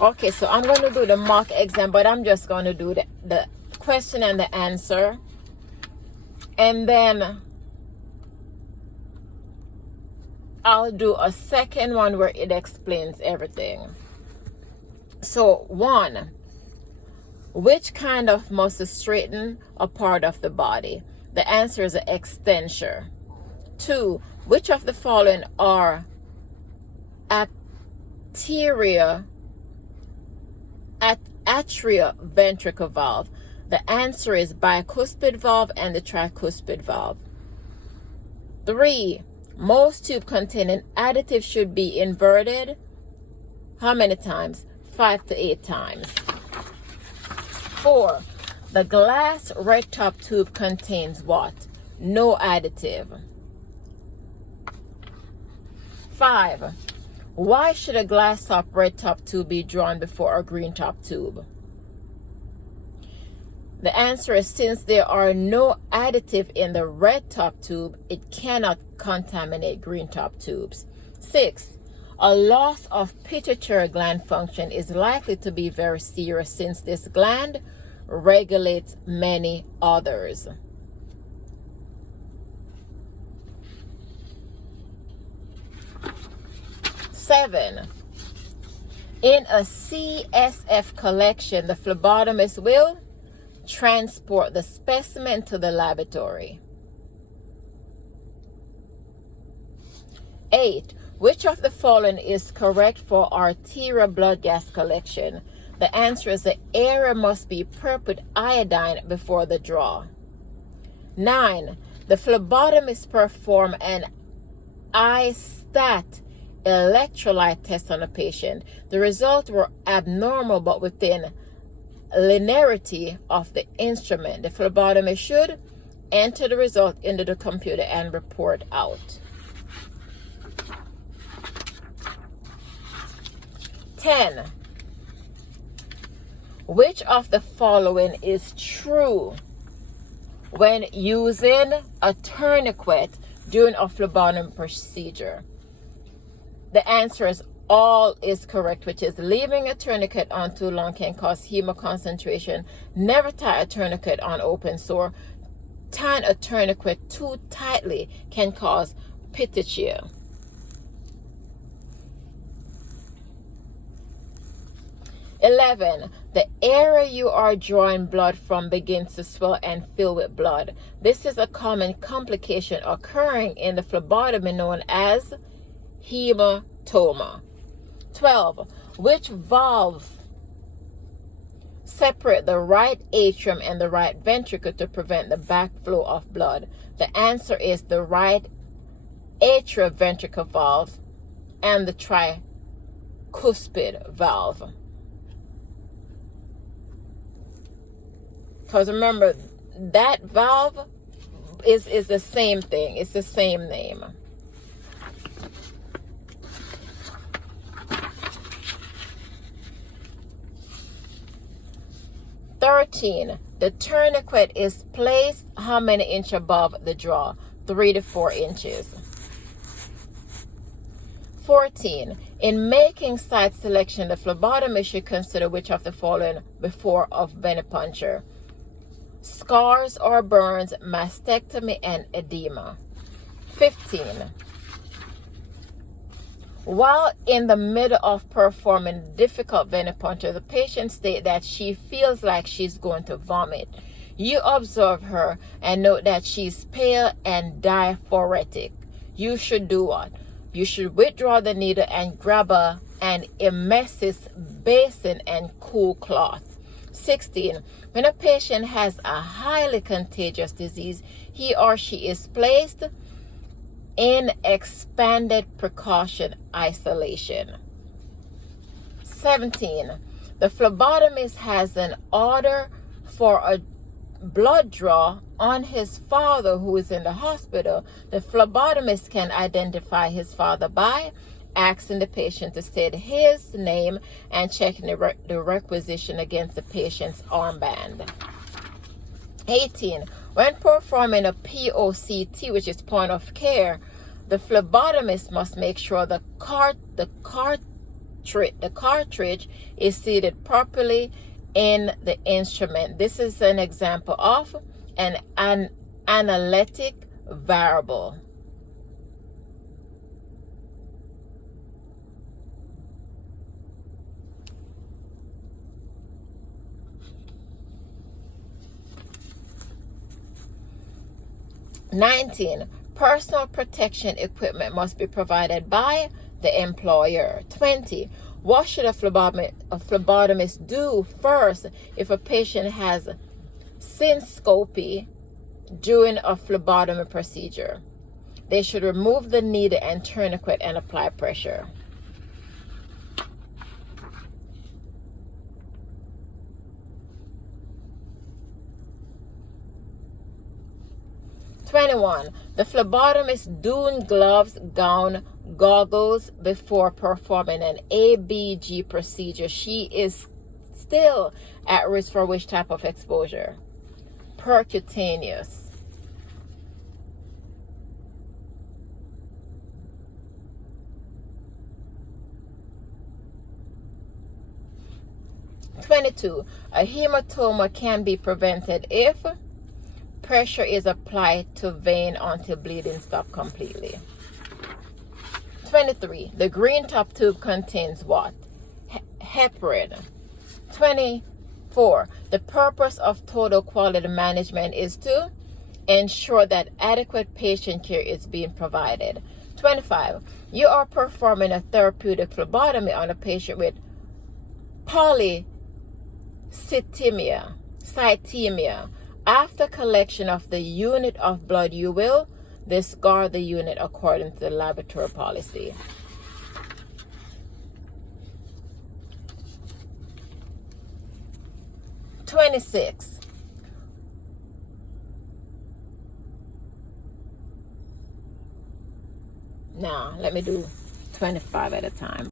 Okay, so I'm going to do the mock exam, but I'm just going to do the question and the answer. And then I'll do a second one where it explains everything. So 1, which kind of muscle straighten a part of the body? The answer is an extensor. 2, which of the following are atrioventricular valve? The answer is bicuspid valve and the tricuspid valve. 3, most tube containing additive should be inverted. How many times? 5 to 8 times. 4, the glass red top tube contains what? No additive. 5, why should a glass top red top tube be drawn before a green top tube? The answer is since there are no additive in the red top tube, it cannot contaminate green top tubes. 6, a loss of pituitary gland function is likely to be very serious since this gland regulates many others. 7, in a CSF collection, the phlebotomist will transport the specimen to the laboratory. 8, which of the following is correct for arterial blood gas collection? The answer is the area must be prepped with iodine before the draw. 9, the phlebotomist perform an I-stat electrolyte test on a patient. The results were abnormal but within linearity of the instrument. The phlebotomist should enter the result into the computer and report out. 10, which of the following is true when using a tourniquet during a phlebotomy procedure? The answer is all is correct, which is leaving a tourniquet on too long can cause hemoconcentration. Never tie a tourniquet on open sore. Tying a tourniquet too tightly can cause petechiae. 11, the area you are drawing blood from begins to swell and fill with blood. This is a common complication occurring in the phlebotomy known as hematoma. 12, which valve separate the right atrium and the right ventricle to prevent the backflow of blood? The answer is the right atrioventricular valve and the tricuspid valve. Because remember, that valve is the same thing. It's the same name. 13, the tourniquet is placed how many inches above the draw? 3 to 4 inches. 14, in making site selection, the phlebotomist should consider which of the following before of venipuncture: scars or burns, mastectomy, and edema. 15, while in the middle of performing difficult venipuncture, the patient states that she feels like she's going to vomit. You observe her and note that she's pale and diaphoretic. You should do what? You should withdraw the needle and grab an emesis basin and cool cloth. 16, when a patient has a highly contagious disease, he or she is placed in expanded precaution isolation. 17, the phlebotomist has an order for a blood draw on his father who is in the hospital. The phlebotomist can identify his father by asking the patient to state his name and checking the requisition against the patient's armband. 18, when performing a POCT, which is point of care, the phlebotomist must make sure the cartridge is seated properly in the instrument. This is an example of an analytic variable. Personal protection equipment must be provided by the employer. 20. What should a phlebotomist do first if a patient has syncope during a phlebotomy procedure? They should remove the needle and tourniquet and apply pressure. The phlebotomist don gloves, gown, goggles before performing an ABG procedure. She is still at risk for which type of exposure? Percutaneous. A hematoma can be prevented if pressure is applied to vein until bleeding stops completely. 23. The green top tube contains what? Heparin. 24. The purpose of total quality management is to ensure that adequate patient care is being provided. 25. You are performing a therapeutic phlebotomy on a patient with polycythemia. After collection of the unit of blood, you will discard the unit according to the laboratory policy. 26. Now, let me do 25 at a time.